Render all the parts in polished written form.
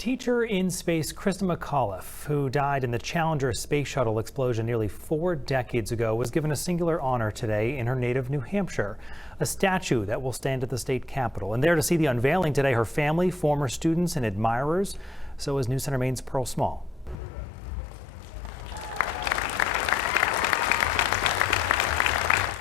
Teacher in space Christa McAuliffe, who died in the Challenger space shuttle explosion nearly 4 decades ago, was given a singular honor today in her native New Hampshire. A statue that will stand at the state capitol. And there to see the unveiling today, her family, former students, and admirers. So is News Center Maine's Pearl Small.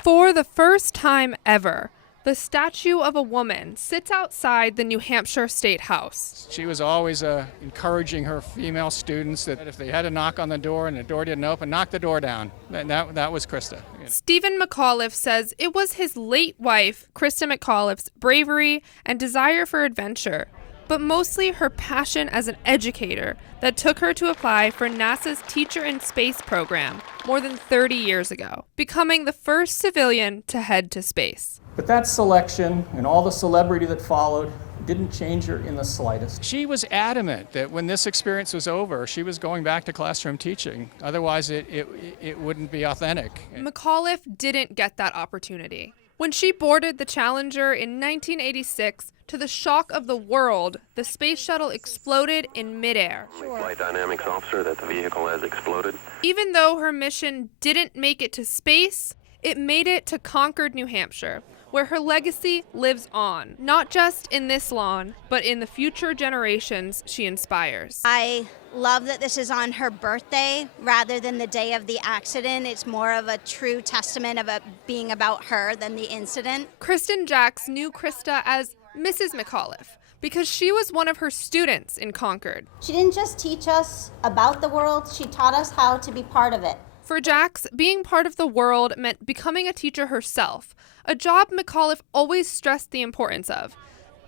For the first time ever, the statue of a woman sits outside the New Hampshire Statehouse. She was always encouraging her female students that if they had to knock on the door and the door didn't open, knock the door down. That was Christa. Stephen McAuliffe says it was his late wife, Christa McAuliffe's bravery and desire for adventure, but mostly her passion as an educator that took her to apply for NASA's Teacher in Space program more than 30 years ago, becoming the first civilian to head to space. But that selection and all the celebrity that followed didn't change her in the slightest. She was adamant that when this experience was over, she was going back to classroom teaching. Otherwise, it wouldn't be authentic. McAuliffe didn't get that opportunity. When she boarded the Challenger in 1986, to the shock of the world, the space shuttle exploded in midair. Flight dynamics officer that the vehicle has exploded. Even though her mission didn't make it to space, it made it to Concord, New Hampshire, where her legacy lives on, not just in this lawn, but in the future generations she inspires. I love that this is on her birthday rather than the day of the accident. It's more of a true testament of it being about her than the incident. Kristen Jacks knew Christa as Mrs. McAuliffe because she was one of her students in Concord. She didn't just teach us about the world, she taught us how to be part of it. For Jacks, being part of the world meant becoming a teacher herself, a job McAuliffe always stressed the importance of,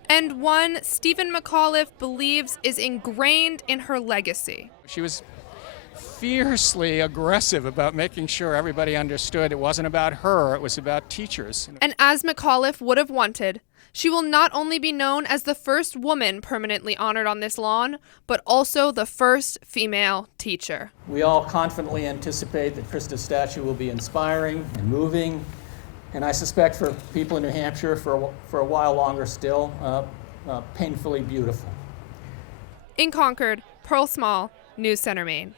and one Stephen McAuliffe believes is ingrained in her legacy. She was fiercely aggressive about making sure everybody understood it wasn't about her, it was about teachers. And as McAuliffe would have wanted, she will not only be known as the first woman permanently honored on this lawn, but also the first female teacher. We all confidently anticipate that Christa's statue will be inspiring and moving, and I suspect for people in New Hampshire for a while longer still, painfully beautiful. In Concord, Pearl Small, News Center, Maine.